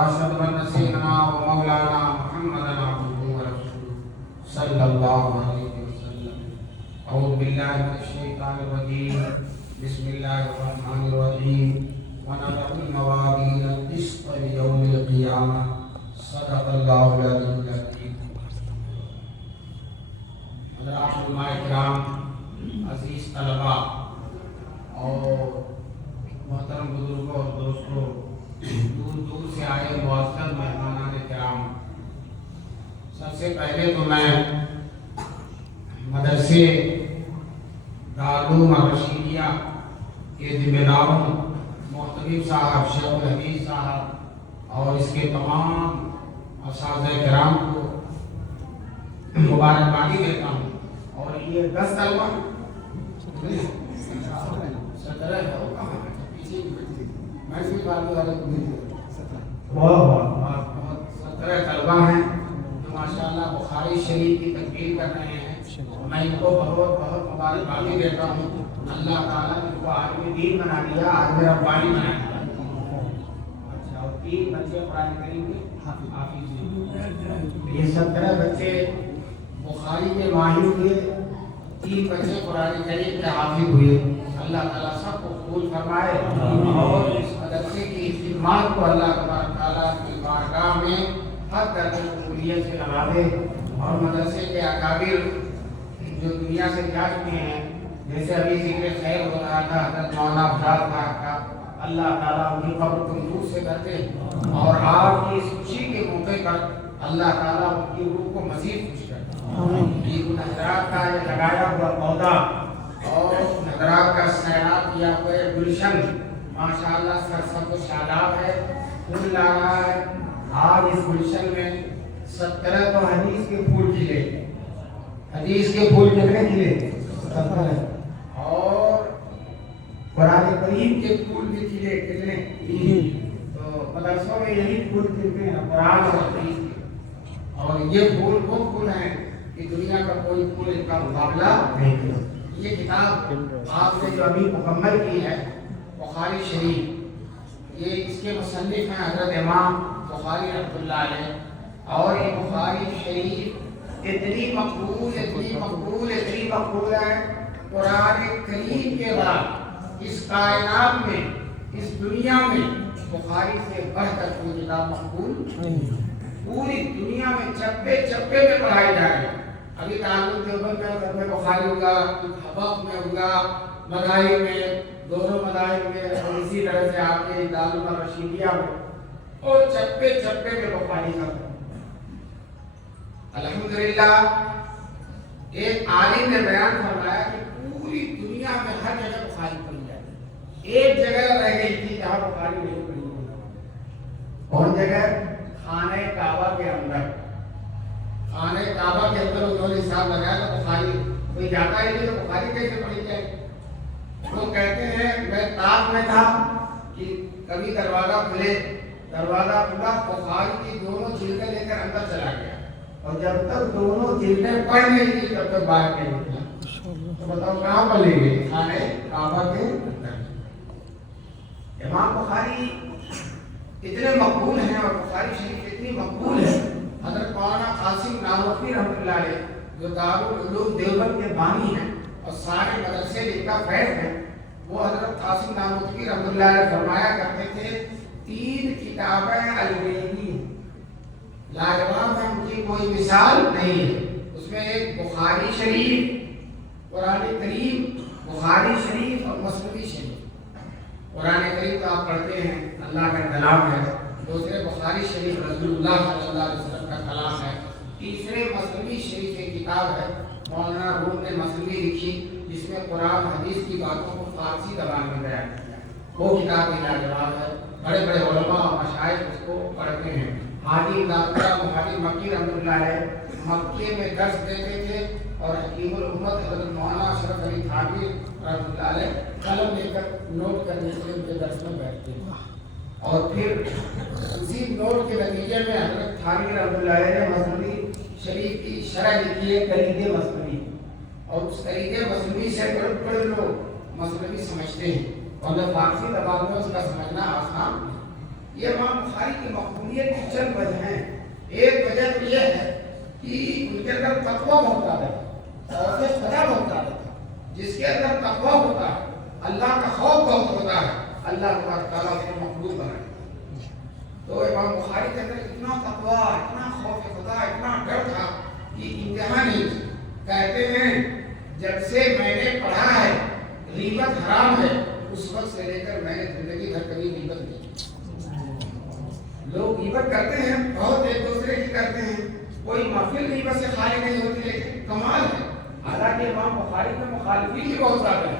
واشهد ان سيدنا ومولانا محمدا عبده ورسوله صلى الله عليه وسلم. اعوذ بالله من الشيطان الرجيم. بسم الله الرحمن الرحيم. ونضع الموازين القسط ليوم القيامة. صدق الله العلي العظيم. حضرات علماء کرام، عزیز طلباء اور محترم بزرگوں اور دوستوں، دور دور سے آئے معزز مہمانان کرام، سب سے پہلے تو میں مدرسے دارالعلوم الرشیدیہ کے ذمہ داروں محترم صاحب، شیخ الحدیث صاحب اور اس کے تمام اساتذہ کرام کو مبارکبادی دیتا ہوں. اور یہ 10 طلبہ 17 طلبہ ہیں جو ماشاءاللہ بخاری شریف کی تکمیل کر رہے ہیں. میں ان کو بہت بہت مبارکبادی دیتا ہوں. اللہ تعالیٰ نے ان کو عالم دین بنا دیا، عالم ربانی بنا دیا. اچھا، اور 3 بچے قرآن کریم کے حافظ ہیں. یہ 17 بچے بخاری کے ماہر ہوئے، 3 بچے قرآن کریم کے حافظ ہوئے. اللہ تعالیٰ سب کو قبول فرمائے اور اس مدرسے کی خدمات کو اللہ تبارک تعالیٰ کی بارگاہ میں ہر درجے قبولیت سے لگا دے. اور مدرسے کے اکابر جو دنیا سے جا چکے ہیں، جیسے ابھی ذکر خیر ہو رہا تھا حضرت مولانا افضال صاحب کا، اللہ تعالیٰ ان کی قبر کو نور سے کرتے اور آپ کی اس خوشی کے موقع پر اللہ تعالیٰ ان کی روح کو مزید خوش کرتے. یہ حضرات کا یہ لگایا ہوا پودا اور حضرات کا سیراب کیا ہوا گلشن ماشاءاللہ سرسبز و شاداب ہے، پھول لا رہا ہے. آج اس گلشن میں 17 تو حدیث کے پھول کھلے. حدیث کے پھول کتنے کھلے؟ 17. اور قرآن کریم کے پھول بھی کھلے کتنے؟ 3. تو مدرسوں میں یہی پھول کھلتے ہیں، قرآن اور حدیث کے. اور یہ پھول وہ پھول ہیں کہ دنیا کا کوئی پھول ان کا مقابلہ نہیں ہے. یہ کتاب آپ نے جو ابھی مکمل کی ہے بخاری شریف، یہ اس کے مصنف ہیں حضرت امام بخاری رحمۃ اللہ علیہ. اور یہ بخاری شریف اتنی مقبول ہے، قرآن کریم کے بعد اس کائنات میں، اس دنیا میں بخاری سے بڑھ کر کوئی کتاب مقبول نہیں. پوری دنیا میں چپے چپے میں پڑھائی جا رہی ہے. ابھی تعلق دیوبند میں بخاری ہوگا، حبق میں ہوگا، مذاہب میں، دونوں مذاہب میں، اور اسی طرح سے آپ کے دارالعلوم الرشیدیہ میں، اور چپے چپے میں بخاری کا. الحمدللہ ایک عالم نے بیان فرمایا کہ پوری دنیا میں ہر جگہ بخاری پڑھی جاتی ہے. ایک جگہ رہ گئی تھی جہاں بخاری نہیں پڑھی جاتی. کون جگہ؟ خانہ کعبہ کے اندر. خانہ کعبہ کے اندر انہوں نے حساب لگایا تو بخاری کوئی جاتا ہی نہیں، تو بخاری کیسے پڑھی جائے؟ وہ کہتے ہیں میں طاق میں تھا کہ کبھی دروازہ کھلے، دروازہ کھلا، بخاری کی دونوں جلدیں لے کر اندر چلا گیا. اور جب تک دونوں جلدیں پڑھ نہیں تھی تب تک باہر نہیں نکلا. تو بتاؤ کہاں پر لے گئے؟ خانہ کعبہ کے اندر. امام بخاری اتنے مقبول ہیں اور بخاری شریف اتنی مقبول ہے. حضرت مولانا قاسم نانوتوی رحمۃ اللہ علیہ جو دارالعلوم دیوبند کے بانی ہیں اور سارے مدرسے جن کا فیض ہے، وہ حضرت قاسم نانوتوی رحمۃ اللہ علیہ فرمایا کرتے تھے 3 کتابیں البیری لاجواب ہیں، ان کی کوئی مثال نہیں ہے. اس میں ایک بخاری شریف، قرآن کریم، بخاری شریف اور مثنوی شریف. قرآن کریم تو آپ پڑھتے ہیں، اللہ کا کلام ہے. دوسرے بخاری شریف رسول اللہ صلی اللہ علیہ وسلم کا کلام ہے. تیسرے مثنوی شریف ایک کتاب ہے مولانا روم نے مثنوی لکھی جس میں قرآن حدیث کی باتوں کو فارسی زبان میں بیان کیا. وہ کتاب بھی لاجواب ہے. بڑے بڑے علماء اور مشائخ اس کو پڑھتے ہیں. حاجی مہاجر مکی رحمۃ اللہ علیہ مکے میں درس دیتے تھے اور حکیم الامت حضرت مولانا اشرف علی تھانوی رحمۃ اللہ علیہ قلم لے کر نوٹ کرنے کے لیے ان کے درس میں بیٹھتے تھے. اور پھر اسی نوٹ کے نتیجے میں حضرت تھانوی رحمۃ اللہ علیہ نے مثنوی شریف کی شرح لکھی ہے کلید مثنوی. اور اس کلید مثنوی سے بڑے لوگ مثنوی سمجھتے ہیں اور جب فارسی زبان میں اس کا سمجھنا آسان. یہ امام بخاری کی مقبولیت کی چند وجہ ہیں. ایک وجہ تو یہ ہے کہ ان کے اندر تقویٰ بہت زیادہ ہے، خوف خدا بہت زیادہ تھا. جس کے اندر تقویٰ ہوتا ہے، اللہ کا خوف بہت ہوتا ہے، اللہ تبارک تعالیٰ اس کو مقبول بنائے. تو امام بخاری کے اندر اتنا تقویٰ، اتنا خوف خدا، اتنا ڈر تھا کہ انتہا نہیں. کہتے ہیں جب سے میں نے پڑھا ہے غیبت حرام ہے، اس وقت سے لے کر میں نے زندگی بھر کبھی غیبت نہیں. لوگ غیبت کرتے ہیں، بہت ایک دوسرے کی کرتے ہیں، کوئی محفل غیبت سے خالی نہیں ہوتی، لیکن کمال ہے. حالانکہ امام بخاری میں مخالفین بھی بہت زیادہ ہیں.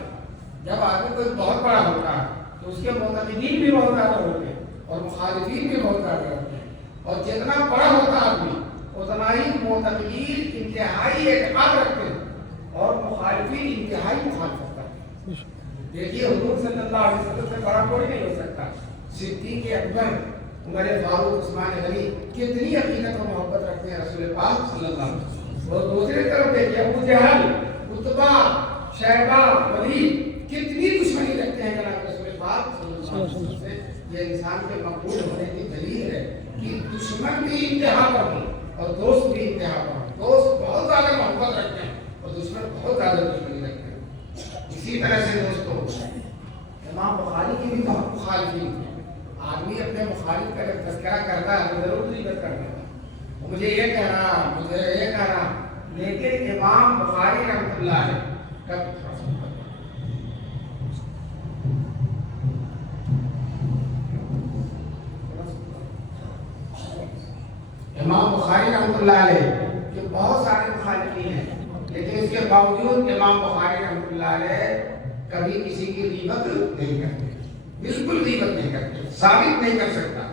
جب آدمی کوئی بہت بڑا ہوتا ہے تو اس کے معتقدین بھی بہت زیادہ ہوتے ہیں اور مخالفین بھی بہت زیادہ ہوتے ہیں. اور جتنا بڑا ہوتا آدمی اتنا ہی معتقدین انتہائی اعتقاد رکھتے ہیں اور مخالفین انتہائی مخالفت کرتے ہیں. دیکھیے حضور صلی اللہ علیہ وسلم سے بڑا کوئی نہیں ہو سکتا. صدیق اکبر، عمر فاروق، عثمان غنی کتنی عقیدت و محبت رکھتے ہیں رسول پاک صلی اللہ علیہ وسلم. اور دوسری طرف دیکھیے ابو جہل، عتبہ، شیبہ، ولید کتنی دشمنی رکھتے ہیں جناب رسول پاک صلی اللہ علیہ وسلم سے. یہ انسان کے مقبول ہونے کی دلیل ہے کہ دشمن بھی انتہا پر ہو اور دوست بھی انتہا پر ہو. دوست بہت زیادہ محبت رکھتے ہیں اور دشمن بہت زیادہ دشمنی رکھتے ہیں. اسی طرح سے دوستوں امام بخاری کی بھی بہت مخالفین ہیں. آدمی اپنے مخالف کا جب تذکرہ کرتا ہے تو ضرور غیبت کرتا ہے، مجھے یہ کہہ رہا، مجھے یہ کہہ رہا. لیکن امام بخاری رحمۃ اللہ علیہ امام بخاری رحمۃ اللہ علیہ کہ بہت سارے مخالفین ہیں، لیکن اس کے باوجود امام بخاری رحمۃ اللہ علیہ کبھی کسی کی غیبت نہیں کرتے، بالکل غیبت نہیں کرتے، ثابت نہیں کر سکتا.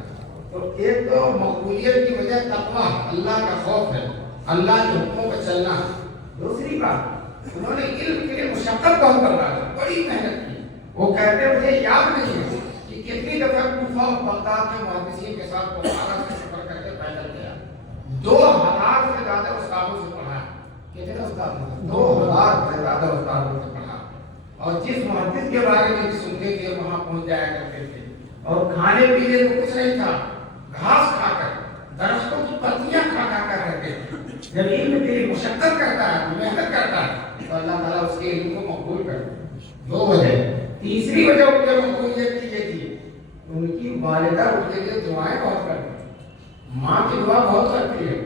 تو ایک تو مقبولیت کی وجہ تقویٰ، اللہ کا خوف ہے، اللہ کے حکموں پر چلنا. دوسری بات انہوں نے علم کے لیے مشقت بہت کرنا ہے، بڑی محنت کی. وہ کہتے ہیں مجھے یاد نہیں ہے کہ کتنی دفعہ کوفہ اور بغداد کے محدثین کے ساتھ بخارا سے سفر کر کے پیدل گیا. 2000 سے زیادہ استادوں سے پڑھا. کتنے استاد؟ 2000 سے زیادہ استادوں سے پڑھا. اور جس محدث کے بارے میں سنتے تھے وہاں پہنچ جایا کرتے تھے. اور کھانے پینے کو کچھ نہیں تھا، گھاس کھا کر، درختوں کی پتیاں کھا کر رہتے تھے. جب علم کے لیے مشقت کرتا ہے، محنت کرتا ہے تو اللہ تعالیٰ اس کے علم کو مقبول کرتا ہے. 2 وجہ. تیسری وجہ ان کے مقبولیت کی یہ تھی ان کی والدہ ان کے لیے دعائیں بہت کرتی ہیں. ماں کی دعا بہت کرتی ہے.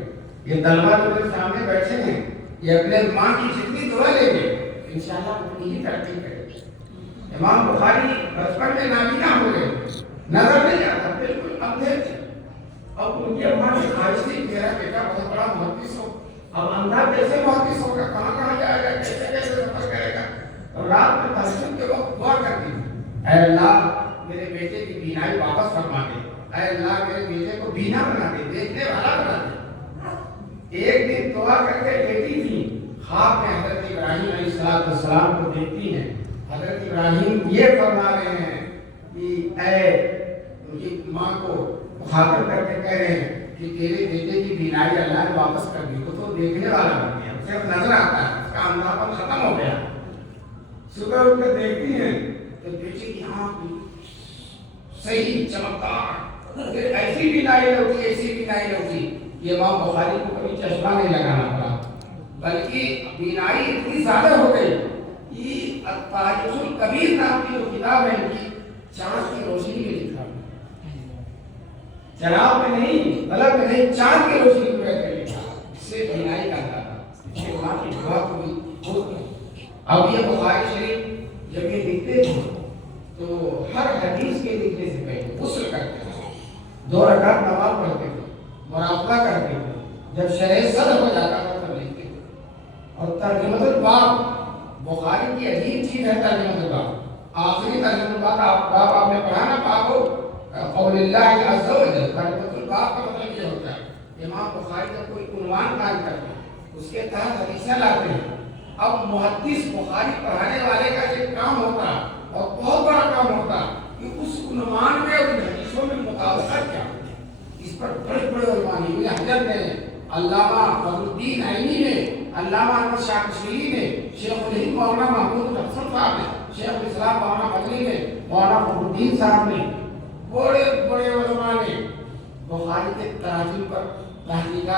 یہ طلبہ جو میرے سامنے بیٹھے ہیں یہ اپنے ماں کی جتنی دعا لیں گے انشاءاللہ اتنی ہی ترقی کرے گی. امام بخاری بچپن میں نابینا ہو گئے، نظر نہیں آتا، بالکل اندھے تھے. اب ان کی اماں کی خواہش تھی میرا بیٹا بہت بڑا محدث ہو. اب اندھا کیسے محدث ہوگا، کہاں جائے گا، کیسے سفر کرے گا. اور رات میں تہجد کے وقت دعا کرتی تھی، اے اللہ میرے بیٹے کی بینائی واپس فرما دے، اے اللہ میرے بیٹے کو بینا بنا دے، دیکھنے والا بنا دے. ایک دن دعا کر کے بیٹی تھی، خواب میں حضرت ابراہیم علیہ السلام کو دیکھتی ہیں. حضرت ابراہیم یہ فرما رہے ہیں کہ اے ان کی ماں کو مخاطب کر کے کہہ رہے ہیں کہ تیرے بیٹے کی بینائی اللہ نے واپس کر دی، تو دیکھنے والا بن گیا، صرف نظر آتا ہے، اس کا اندھاپن ختم ہو گیا. صبح اٹھ کر دیکھتی ہیں تو بیٹے کی آنکھ صحیح چمکدار، پھر ایسی بینائی لوٹی، ایسی بینائی لوٹی. یہ امام بخاری کو کبھی چشمہ نہیں لگانا پڑا، بلکہ بینائی اتنی زیادہ ہو گئی کہ التاریخ الکبیر نام کی جو کتاب ہے ان کی، چاند کی روشنی میں لکھا، چراغ میں نہیں، بلب میں نہیں، چاند کی روشنی میں بیٹھ کر لکھا. اس سے بینائی کا تھا، یہ وہاں کی دعا کو بھی بہت. اب یہ بخاری شریف جب یہ لکھتے تھے تو ہر حدیث کے لکھنے سے پہلے غسل کرتے تھے، 2 رکعت نماز پڑھتے تھے، مراقبہ کرتے تھے. جب شرح صدر ہو جاتا تھا تب لکھتے تھے. اور ترجمۃ الباب، بخاری کی عجیب چیز ہے ترجمۃ الباب. آخری ترجمۃ الباب آپ نے پڑھا نا، باب قول اللہ عز و جل. ترجمۃ الباب کا مطلب یہ ہوتا ہے امام بخاری جب کوئی عنوان قائم کرتے ہیں اس کے تحت حدیثیں لاتے ہیں. اب محدث بخاری پڑھانے والے کا یہ کام ہوتا ہے اور بہت بڑا کام ہوتا ہے کہ اس عنوان میں اور حدیثوں میں مطابقت کیا ہوتی ہے. اس پر بڑے بڑے علماء نے، ابن حجر نے، علامہ بدر الدین عینی نے، علامہ احمد شاہ کشمیری نے، شیخ الہند مولانا محمود افضل صاحب نے، شیخ الاسلام مولانا بدری نے، مولانا فخر الدین صاحب نے، بڑے بڑے علماء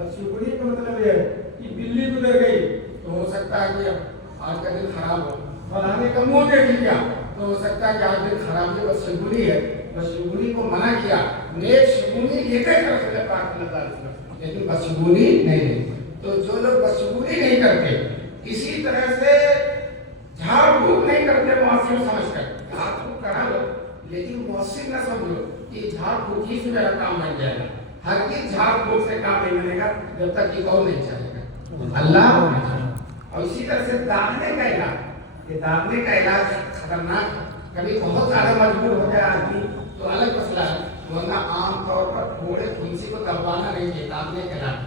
بدشگونی کا مطلب یہ ہے کہ بلی گزر گئی تو ہو سکتا ہے کہ آج کا دن خراب ہو، فلانے کا منہ دیکھ لیا تو ہو سکتا ہے کہ آج دن خراب ہے، بدشگونی ہے، بدشگونی کو منع کیا، نیک شگونی لے کر رسول پاک صلی اللہ علیہ وسلم، لیکن بدشگونی نہیں۔ تو جو لوگ بدشگونی نہیں کرتے، کسی طرح سے جھاڑ پھونک نہیں کرتے مؤثر سمجھ کر، جھاڑ پھونک کرا لو لیکن مؤثر نہ سمجھو کہ جھاڑ پھونک ہی سے میرا کام بن جائے گا، ہرگز جھاڑ پھونک سے کام نہیں بنے گا جب تک کہ وہ نہیں چلے گا، اللہ۔ اور اسی طرح سے داغنے کا علاج، یہ داغنے کا علاج خطرناک ہے، کبھی بہت زیادہ مجبور ہو جائے آدمی تو الگ مسئلہ ہے، ورنہ عام طور پر تھوڑے پھنسی کو دبانا نہیں ہے داغنے کا علاج،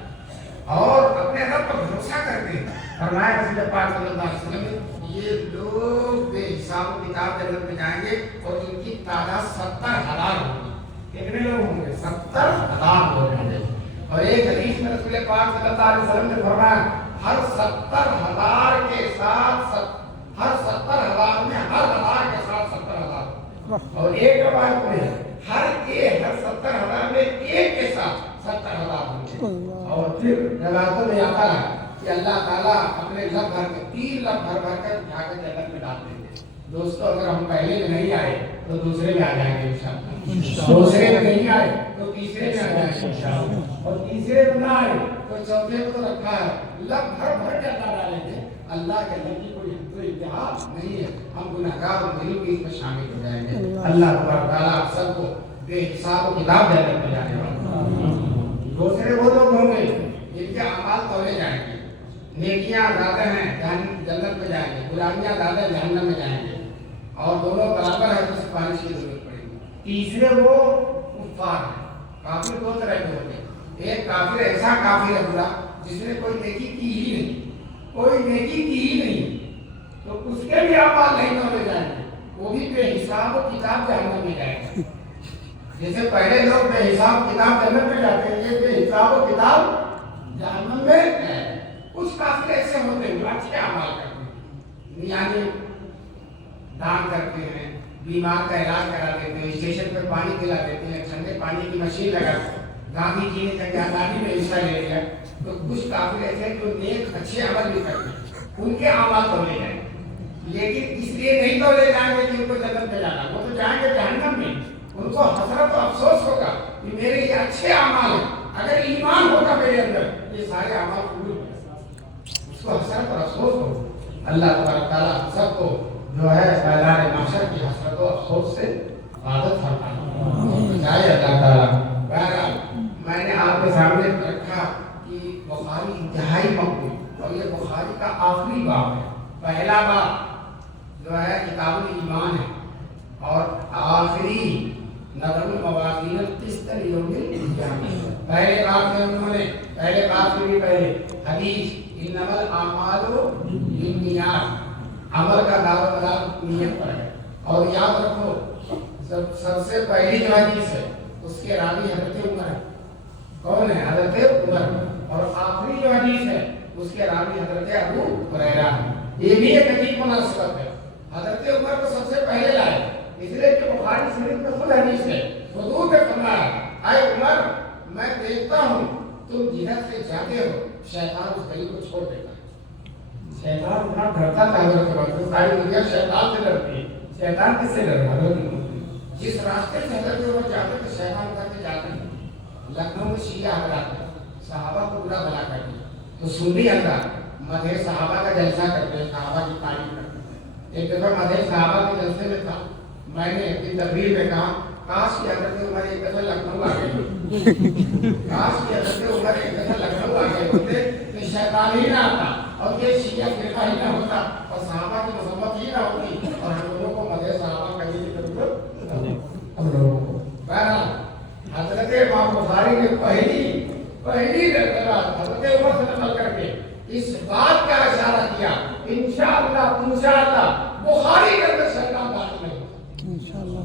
اور اپنے رب پر بھروسہ کرتے ہیں۔ فرمایا رسول پاک صلی اللہ علیہ وسلم یہ لوگ بے حساب و کتاب جنت میں جائیں گے اور ان کی تعداد 70,000 ہوگی۔ کتنے لوگ ہوں گے؟ 70,000 لوگ ہوں گے۔ اور ایک حدیث میں رسول پاک صلی اللہ علیہ وسلم نے فرمایا ہر 70,000 کے ساتھ ہر 70,000 میں ہر 1000 کے ساتھ 70,000، اور ایک روایت میں ہر 70,000 میں ایک کے ساتھ 70,000 ہوں گے۔ اور پھر روایتوں میں آتا ہے کہ اللہ تعالیٰ اپنے لب بھر کے 3 لب بھر بھر کر اٹھا کے جنت میں ڈال دیں گے۔ دوستو اگر ہم پہلے میں نہیں آئے تو دوسرے میں آ جائیں گے انشاءاللہ، دوسرے میں نہیں آئے تو تیسرے میں آ جائیں گے انشاءاللہ، اور تیسرے میں نہ آئے تو چوتھے کو تو رکھا ہے، لب بھر بھر کے اللہ ڈالیں گے۔ اللہ کے نبی کی کوئی انتہا نہیں ہے، ہم گناہگار دل بھی اس میں شامل ہو جائیں گے۔ اللہ تبارک تعالیٰ سب کو بے حساب و کتاب جنت میں جانے والا۔ دوسرے وہ لوگ ہوں گے جن کے اعمال تولے جائیں گے، نیکیاں زیادہ ہیں جنت میں جائیں گے، برائیاں زیادہ جہنم میں جائیں گے، اور دونوں برابر ہے تو سفارش کی ضرورت پڑے گی۔ تیسرے وہ کفار ہیں، کافر 2 طرح کے ہوتے ہیں، ایک کافر ایسا کافر ہے برا جس نے کوئی نیکی کی ہی نہیں، کوئی نیکی کی ہی نہیں، تو اس کے بھی اعمال نہیں تولے جائیں گے، وہ بھی بے حساب و کتاب جہنم میں جائے گا۔ جیسے پہلے لوگ بے حساب کتاب جنت میں جاتے ہیں، یہ بے حساب و کتاب جہنم میں ہے۔ کچھ کافر ایسے ہوتے ہیں جو اچھے اعمال کرتے ہیں، یعنی دان کرتے ہیں، بیمار کا علاج کرا دیتے ہیں، اسٹیشن پر پانی پلا دیتے ہیں، ٹھنڈے پانی کی مشین لگا دیتے ہیں، گاندھی جی نے کہا آزادی میں حصہ لے لیا۔ تو کچھ کافر ایسے ہیں جو نیک اچھے عمل بھی کرتے ہیں، ان کے اعمال تولے جائیں گے، لیکن اس لیے نہیں تولے جائیں گے کہ ان کو جنت میں جانا، وہ تو جائیں گے جہنم میں۔ ان کو حسرت و افسوس ہوگا کہ میرے یہ اچھے اعمال ہیں، اگر ایمان ہوگا میرے اندر یہ سارے اعمال قبول ہو جائیں، اس کو حسرت اور افسوس ہو۔ اللہ تبارک تعالیٰ سب کو جو ہے میدان محشر کی حسرت و افسوس سے حفاظت فرمائے، بچائے اللہ تعالیٰ۔ بہرحال میں نے آپ کے سامنے رکھا کہ بخاری انتہائی مقبول، اور یہ بخاری کا آخری باب ہے، پہلا باب جو ہے کتاب الایمان ہے، اور آخری نظر الموازین القسط لیوم القیامہ۔ پہلے باب میں انہوں نے پہلے باب سے بھی پہلے حدیث انما الاعمال بالنیات، عمل کا دار و مدار نیت پر ہے، اور یاد رکھو سب سے پہلی جو حدیث ہے اس کے راوی حضرت عمر ہے۔ کون ہے؟ حضرت عمر۔ اور آخری جو حدیث ہے اس کے راوی حضرت ابو ہریرہ ہے۔ یہ بھی ایک عجیب مناسبت ہے، حضرت عمر کو سب سے پہلے لائے، اس لیے کہ بخاری شریف میں خود حدیث ہے، حضور نے فرمایا اے عمر میں دیکھتا ہوں تم جنت سے جاتے ہو، شیطان اس گلی کو چھوڑ دیتا ہے۔ شیطان اتنا ڈرتا تھا حضرت عمر سے، ساری دنیا شیطان سے ڈرتی ہے، شیطان کس سے ڈرتا؟ حضرت عمر۔ جس راستے سے حضرت عمر جاتے تو شیطان کر کے جاتے ہیں۔ لکھنؤ میں شیعہ حضرات صحابہ کو برا بھلا کرتے ہیں، تو سنی حضرات مدح صحابہ کا جلسہ کرتے ہیں، صحابہ کی تعریف کرتے ہیں۔ ایک دفعہ مدح صحابہ کے جلسے میں تھا، میں نے اپنی تقریر میں کہا کاش کی حضرت عمر ایک دفعہ لکھنؤ آ گئے، کاش کی حضرت عمر ایک دفعہ لکھنؤ آ گئے ہوتے تو شیطان ہی نہ آتا اور یہ شیعہ فرقہ ہی نہ ہوتا اور صحابہ کی مذمت ہی نہ ہوتی اور ہم لوگوں کو مدح صحابہ کرنے کی ضرورت ہم لوگوں کو۔ بہرحال حضرت امام بخاری نے پہلی رات حضرت عمر سے نقل کر کے اس بات کا اشارہ کیا انشاءاللہ بخاری کے اندر شیطان داخل نہیں ہوگا،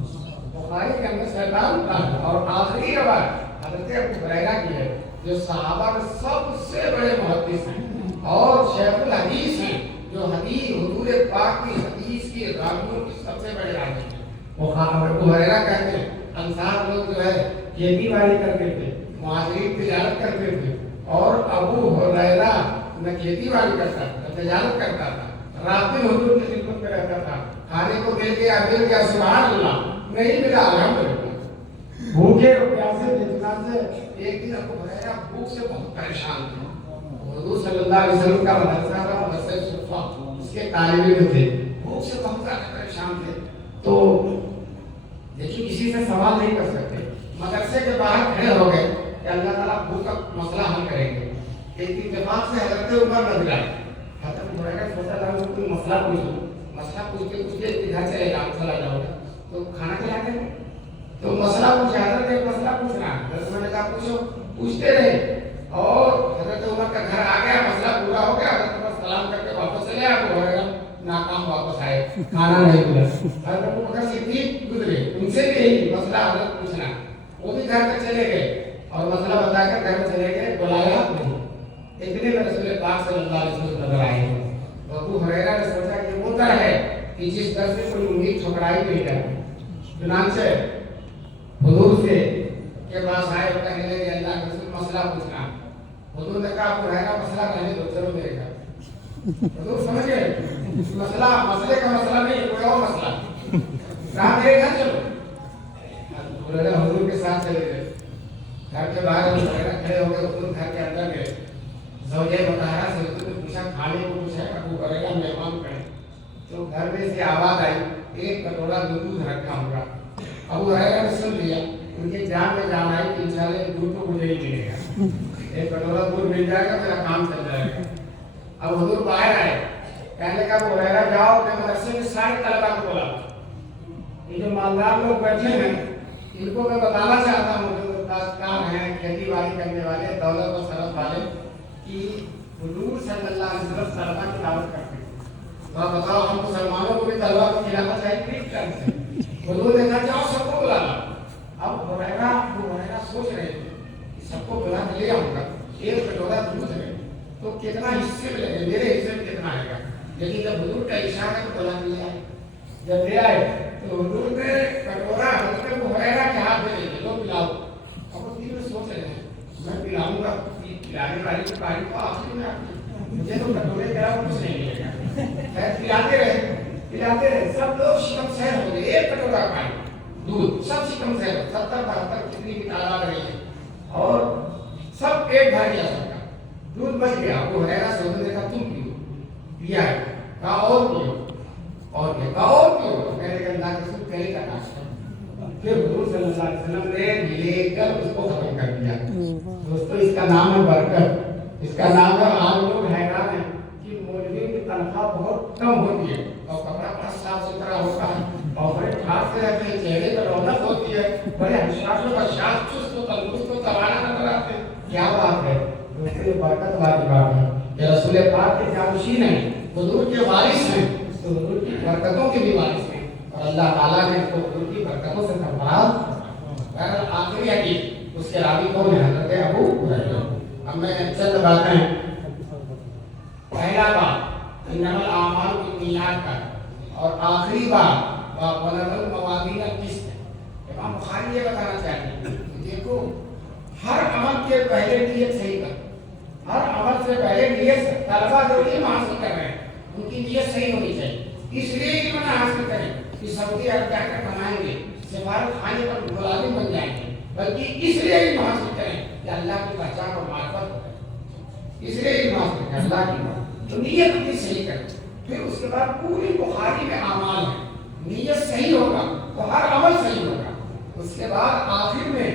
بخاری کے اندر شیطان داخل۔ اور آخری روایت حضرت ابو ہریرہ کی ہے جو صحابہ کے سب سے بڑے محدث ہیں اور شیخ الحدیث ہیں، جو حدیث حضور پاک کی حدیث کی راویوں کی سب سے بڑے راوی ہیں۔ وہ ابو ہریرہ کہتے ہیں انصار لوگ جو ہے کھیتی باڑی کرتے تھے، مہاجرین تجارت کرتے تھے، اور ابو ہریرہ نہ کھیتی باڑی کرتا تھا، تجارت کرتا تھا، رات میں حضور کی خدمت میں رہتا تھا، کھانے کو مل گیا سبحان اللہ، نہیں ملا الحمدللہ، بھوکے اور پیاسے جتنا سے ایک دن ابو ہریرہ بھوک سے بہت پریشان تھے، حضور صلی اللہ علیہ وسلم کا مدرسہ تھا، مدرسہ صفا، اس کے طالب علم تھے، بھوک سے بہت زیادہ پریشان تھے، تو دیکھیے کسی سے سوال نہیں کر سکتے، مدرسے کے باہر کھڑے ہو گئے کہ اللہ تعالیٰ بھوک کا مسئلہ حل کریں گے، ایک اتفاق سے حضرت عمر نظر آئے، حضرت ہریرہ سوچا تھا کہ کوئی مسئلہ پوچھو، مسئلہ پوچھتے گھر چلے گا چلا جاؤ گا تو کھانا کھلاتے ہیں، تو مسئلہ پوچھا، حضرت ایک مسئلہ پوچھنا، حضرت نے کہا پوچھو، پوچھتے رہے، اور حضرت عمر کا گھر آ گیا، مسئلہ پورا ہو گیا، حضرت عمر سلام کر کے واپس چلے آئے، ابو ہریرہ ناکام واپس آئے، کھانا نہیں ملا، حضرت ابوبکر صدیق گزرے، ان سے بھی یہی مسئلہ حضرت پوچھنا، وہ بھی گھر تک چلے گئے اور مسئلہ بتا کر گھر میں چلے گئے، بلایا نہیں، اتنے میں رسول پاک صلی اللہ علیہ وسلم نظر آئے، تو ابو ہریرہ نے سوچا کہ وہ در ہے کہ جس در سے کوئی امید ٹھکرائی نہیں جائے، چنانچہ حضور سے کے پاس آئے اور کہنے لگے اللہ کے رسول مسئلہ پوچھنا، حضور نے کہا ابو ہریرہ مسئلہ رہنے دو، چلو میرے گھر، حضور سمجھ گئے مسئلے کا مسئلہ نہیں، کوئی اور مسئلہ، کہا میرے گھر چلو، حضور کے ساتھ چلے گئے، گھر کے باہر ابو ہریرہ کھڑے ہو گئے، حضور گھر کے اندر گئے، زوجہ مطہرہ سے حضور نے پوچھا کھانے کو کچھ ہے، ابو ہریرہ مہمان کھڑے، تو گھر میں سے آواز آئی ایک کٹورا دودھ رکھا ہوگا، ابو ہریرہ نے سن لیا، ان کے جان میں جان آئی کہ انشاءاللہ دودھ تو مجھے ہی ملے گا، ایک کٹورا دودھ مل جائے گا میرا کام چل جائے گا، اب حضور باہر آئے، کہنے کا ابو ہریرہ جاؤ اپنے مدرسے میں سارے طلباء کو بلا، یہ جو مالدار لوگ بیٹھے ہیں ان کو میں بتانا چاہتا ہوں جو کاشتکار ہیں، کھیتی باڑی کرنے والے، دولت و ثروت والے، کہ حضور صلی اللہ علیہ وسلم طلباء کی دعوت کرتے ہیں، تو آپ بتاؤ ہم مسلمانوں کو بھی طلباء کو کھلانا چاہیے نہیں کرتے، حضور نے کہا جاؤ سب کو بلا لا، اب ابو ہریرہ سوچ رہے تھے کہ سب کو بلا کے لے آؤں گا، ایک کٹورا دودھ ہے تو کتنا حصے میں لگے، میرے حصے میں کتنا آئے گا، لیکن جب حضور کا اشارہ ہے تو بلا کے لے آئے، جب لے آئے تو حضور نے کٹورا حضرت ابو ہریرہ کے ہاتھ میں لے لیا، لو پلاؤ، اب وہ دل میں سوچ رہے ہیں میں پلاؤں گا، پلانے والی کی باری تو آخری میں آتی ہے، مجھے تو کٹورے کے علاوہ کچھ نہیں ملے گا، خیر پلاتے رہے، سب لوگ شکم سیر ہو گئے، ایک کٹورا پانی دودھ، سب شکم سیر، 70-72 کتنی بھی تعداد رہی ہے، اور سب پیٹ بھر گیا سب کا، دودھ بچ گیا، ابو ہریرہ سے حضور نے کہا تم پیو، پیا ہے، کہا اور پیو، اور کیا کہا اور پیو، کہنے کہ اللہ کے رسول پہلے کا ناشتہ، پھر حضور صلی اللہ علیہ وسلم نے لے کر اس کو ختم کر دیا، دوستو اس کا نام ہے برکت، اس کا نام ہے، آج لوگ حیران ہیں کہ مولوی کی تنخواہ بہت کم ہوتی ہے اور کپڑا بڑا صاف ستھرا ہوتا ہے اور بڑے ٹھاٹ سے رہتے ہیں، چہرے پر رونق ہوتی ہے، بڑے حشاش و بشاش چست و تندرست و توانا نظر آتے ہیں، کیا بات ہے، دوستو یہ برکت والی بات ہے، یہ رسول پاک کے جانشین ہیں، حضور کے وارث ہیں، تو حضور کی برکتوں کے بھی وارث ہیں، اور اللہ تعالیٰ نے اس کو حضور کی برکتوں سے سرفراز، بہرحال آخری حدیث اس کے راوی کون ہے؟ حضرت ابو ہریرہ۔ اب میں چند باتیں، پہلا بات انما الاعمال بالنیات کا، اور آخری بات ونضع الموازین القسط، امام بخاری یہ بتانا چاہتے ہیں دیکھو ہر عمل کے پہلے نیت صحیح کر، ہر عمل سے پہلے نیت، طلبا جو علم حاصل کر رہے ہیں ان کی نیت صحیح ہونی چاہیے، اس لیے علم نہ حاصل کریں کہ سعودی عرب جا کر بنائیں گے، سفارت خانے پر ملازم بن جائیں گے، بلکہ اس لیے علم حاصل کریں کہ اللہ کی پہچان اور معرفت ہو، اس لیے علم حاصل کریں اللہ کی بات، تو نیت اپنی صحیح کریں، پھر اس کے بعد پوری بخاری میں اعمال ہے، نیت صحیح ہوگا تو ہر عمل صحیح ہوگا، اس کے بعد آخر میں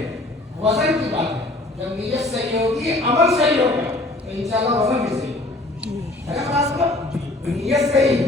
وزن کی بات ہے، جب نیت صحیح ہوگی عمل صحیح ہوگا تو انشاءاللہ وزن بھی صحیح ہے نا، مطلب نیت صحیح،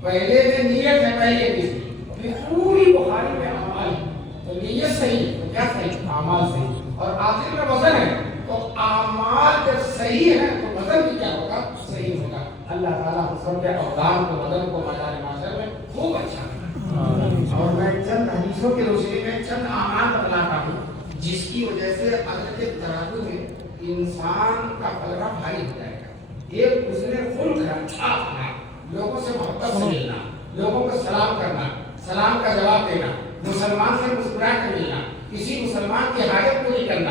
پہلے میں نیت ہے پہلے بھی، پھر پوری بخاری میں اعمال ہے، تو نیت صحیح تو کیا صحیح؟ اعمال صحیح، اور آخر میں وزن ہے، تو اعمال جب صحیح ہے تو وزن بھی کیا ہوگا؟ صحیح ہوگا۔ اللہ تعالیٰ ہم سب کے اوزان کو، وزن کو میدان محشر میں خوب اچھا کرے، اور میں چند حدیثوں کی روشنی میں چند اعمال بتلاتا ہوں جس کی وجہ سے اجر کے ترازو میں انسان کا پلڑا بھاری ہو جائے گا۔ ایک اس نے خلق اچھا اپنا، لوگوں سے محبت سے ملنا، لوگوں کو سلام کرنا، سلام کا جواب دینا، مسلمان سے مسکرا کر ملنا، کسی مسلمان کی حاجت پوری کرنا،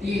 3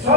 100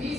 20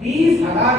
20,000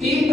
3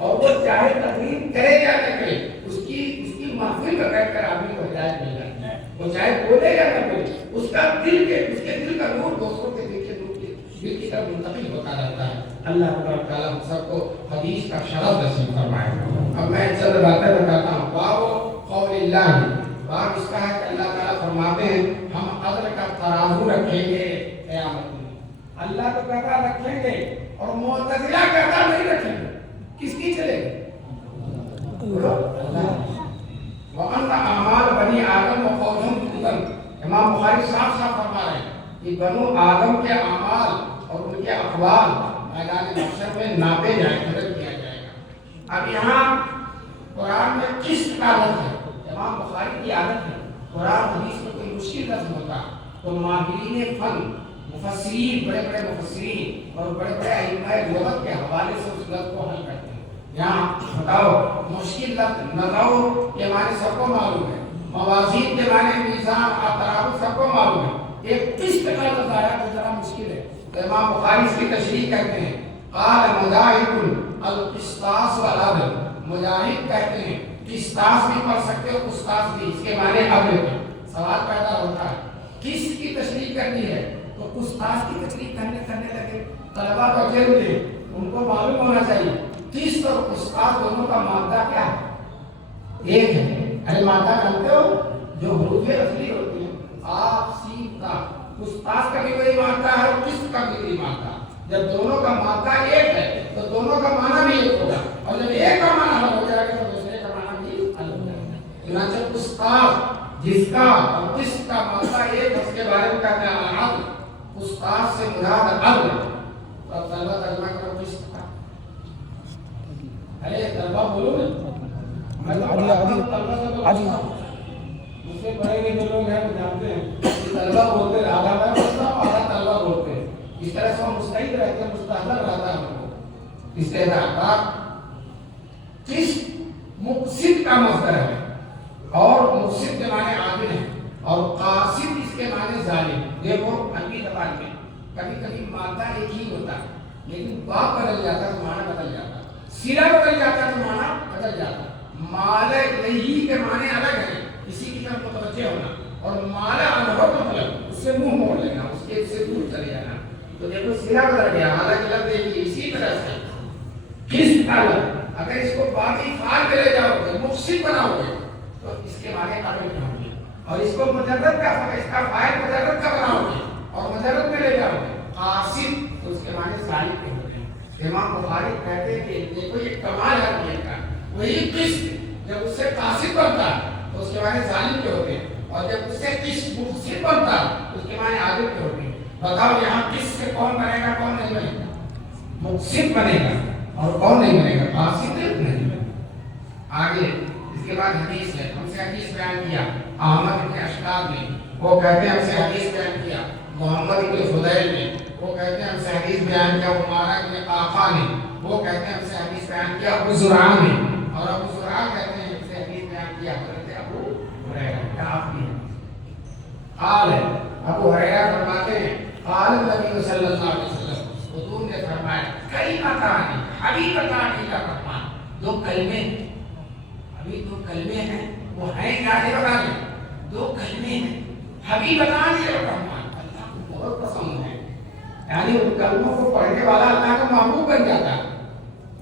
اور وہ چاہے تقریر کرے یا نہ کرے، اس کی محفل میں بیٹھ کر آدمی کو ہدایت مل جاتی ہے، وہ چاہے بولے یا نہ بولے، اس کے دل کا نور دوسروں کے دل کے نور دل کی طرف منتقل ہوتا رہتا ہے۔ اللہ تبارک تعالیٰ ہم سب کو حدیث کا شرف نصیب فرمائے۔ اب میں چند باتیں بتاتا ہوں۔ باب قول اللہ، باب اس کا ہے کہ اللہ تعالیٰ فرماتے ہیں ہم عدل کا ترازو رکھیں گے قیامت میں۔ اللہ تو کہتا رکھیں گے اور معتزلہ کہتا نہیں رکھیں گے، کس کی چلے گی؟ وَأَنَّ أَعْمَالَ بَنِي آدم وَقَوْلُهُمْ تُقْسَمُ۔ امام بخاری صاف فرما رہے ہیں کہ بنو آدم کے اعمال اور ان کے اقوال میدان محشر میں ناپے جائیں گے، قدر کیا جائے گا۔ اب یہاں قرآن میں کس کا لفظ ہے؟ امام بخاری کی عادت ہے قرآن حدیث میں کوئی مشکل لفظ ہوتا تو ماہرین فن، مفسرین، بڑے بڑے مفسرین اور بڑے بڑے ائمہ لغت کے حوالے سے اس لفظ کو حل کرتے ہیں۔ یہاں بتاؤ مشکل لفظ نظر کے معنی سب کو معلوم ہے، موازین کے معنی میزان اطراف سب کو معلوم ہے، ایک قسط کا لفظ آیا تو ذرا مشکل ہے، تو امام بخاری اس کی تشریح کرتے ہیں۔ قال مجاہد القسطاس والعدل، مجاہد کہتے ہیں قسطاس بھی پڑھ سکتے ہو قسطاس بھی، اس کے معنی عدل ہے۔ سوال پیدا ہوتا ہے کس کی تشریح کرنی ہے؟ تو قسطاس کی تشریح کرنے لگے، طلبہ کو ضرور ہے ان کو معلوم ہونا چاہیے قسط اور قسطاس دونوں کا مادہ کیا ہے؟ ایک ہے۔ ارے مادہ جانتے ہو جو حروف اصلی ہوتی ہیں آپ سین تا، قسطاس کا بھی وہی مادہ ہے اور قسط کا بھی وہی مادہ ہے۔ جب دونوں کا مادہ ایک ہے تو دونوں کا معنی بھی ایک ہوگا، اور جب ایک کا معنی الگ ہو جائے گا تو دوسرے کا معنی بھی الگ ہو جائے گا۔ چنانچہ قسطاس جس کا اور قسط کا مادہ ایک اس کے بارے میں کہتے ہیں العدل، قسطاس سے مراد عدل۔ تو طلبہ ترجمہ کرو قسط کا۔ ارے طلبہ بولو نا، مجھ سے پڑھے گئے جو لوگ ہیں وہ جانتے ہیں کہ طلبہ بولتے ہیں آدھا میں بولتا ہوں آدھا طلبہ بولتے ہیں، اس طرح سے ہم مستعد رہتے ہیں، مستحضر رہتا ہے ہم کو استعداد۔ قسط مقسط کا مصدر ہے اور مقسط کے معنی عادل ہے اور قاسط اس کے معنی ظالم۔ دیکھو عربی زبان میں کبھی کبھی مادہ ایک ہی ہوتا ہے لیکن باب بدل جاتا ہے تو معنی بدل جاتا ہے، سیرا بدل جاتا ہے تو معنی بدل جاتا ہے۔ مال الیہ کے معنی الگ ہیں، اسی کی طرف متوجہ ہونا، اور مال انہو مطلب اس سے منہ موڑ لینا، اس کے سے دور چلے جانا۔ تو دیکھو سیرا بدل گیا، حالانکہ لفظ ایک ہی، اسی طرح سے قسط کا لفظ اگر اس کو باقی فعال میں لے جاؤ گے، مقسط بناؤ گے تو اس کے معنی عدل بناؤ گے، اور اس کو مجرد کا اس کا فاعل مجرد کا بناؤ گے اور مجرد میں لے جاؤ گے قاسط تو اس کے معنی ظالم کے ہوتے ہیں۔ امام بخاری کہتے ہیں کہ دیکھو یہ کمال ہے دین کا، وہی قسط جب اس سے قاسط بنتا ہے تو اس کے معنی ظالم کے ہوتے ہیں، اور جب اس سے قسط مقسط بنتا ہے تو اس کے معنی عادل کے ہوتے ہیں۔ بتاؤ یہاں قسط سے کون بنے گا کون نہیں بنے گا؟ مقسط بنے گا، اور کون نہیں بنے گا؟ قاسط نہیں بنے گا۔ آگے اس کے بعد حدیث ہے، ہم سے حدیث بیان کیا احمد بن اشتاب نے، وہ کہتے ہیں ہم سے حدیث بیان کیا محمد بن فضیل نے، وہ کہتے ہیں ہم سے حدیث بیان کیا عمارہ بن آقا نے، وہ کہتے ہیں ہم سے حدیث بیان کیا ابو زرع نے، اور ابو زرع کہتے ہیں ہم سے حدیث بیان کیا حضرت ابو ہریرہ۔ کافی ہے۔ قال ابو ہریرہ فرماتے ہیں قال نبی صلی اللہ علیہ وسلم، حضور نے فرمایا کلمتان حبیبتان الی الرحمن، دو کلمے، ابھی دو کلمے ہیں، وہ ہیں کیا ہے بتا دیں، دو کلمے ہیں حبیبتان الی الرحمن، اللہ کو بہت پسند ہے، یعنی ان کلموں کو پڑھنے والا اللہ کا محبوب بن جاتا ہے۔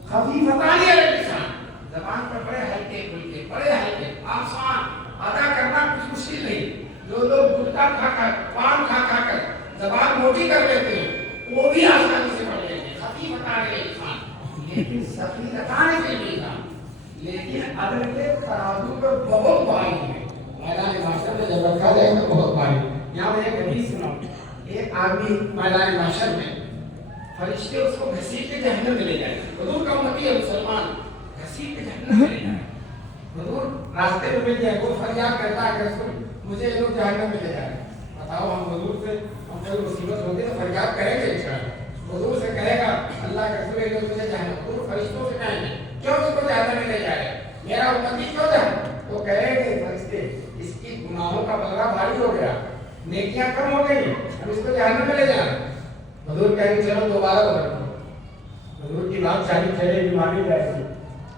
خفیفتان علی اللسان، زبان پر بڑے ہلکے پھلکے، بڑے ہلکے، آسان، ادا کرنا کچھ مشکل نہیں۔ جو لوگ گٹکا کھا کر پان کھا کر زبان موٹی کر لیتے ہیں وہ بھی آسانی سے پڑھ لیتے ہیں۔ خفیفتان علی اللسان، لیکن ثقیلتان فی المیزان، لیکن عدل کے ترازو پر بہت بھاری ہے، میدان محشر میں جب رکھا جائے گا بہت بھاری۔ یہاں میں ایک حدیث سناؤں، ایک آدمی میدان محشر میں فرشتے اس کو گھسیٹ کے جہنم میں لے جائیں گے، حضور کا امتی ہے مسلمان، گھسیٹ کے جہنم میں لے جائیں گے، حضور راستے میں مل جائے، وہ فریاد کرتا ہے کہ رسول مجھے یہ لوگ جہنم میں لے جائیں۔ بتاؤ ہم حضور سے ہم کوئی مصیبت ہوتی ہے تو فریاد کریں گے انشاءاللہ، حضور سے کہے گا اللہ کے رسول یہ لوگ مجھے جہنم، حضور فرشتوں سے کہیں گے کیوں اس کو جہنم میں لے جا رہے ہیں، میرا امتی کیوں جہنم؟ وہ کہیں گے فرشتے اس کی گناہوں کا بدلہ بھاری ہو گیا، نیکیاں کم ہو گئی، ہم اس کو جہنم میں لے جا رہے ہیں۔ حضور کہیں گے چلو دوبارہ بدل دو، حضور کی بات شاہی چلے گی مانی جائے گی،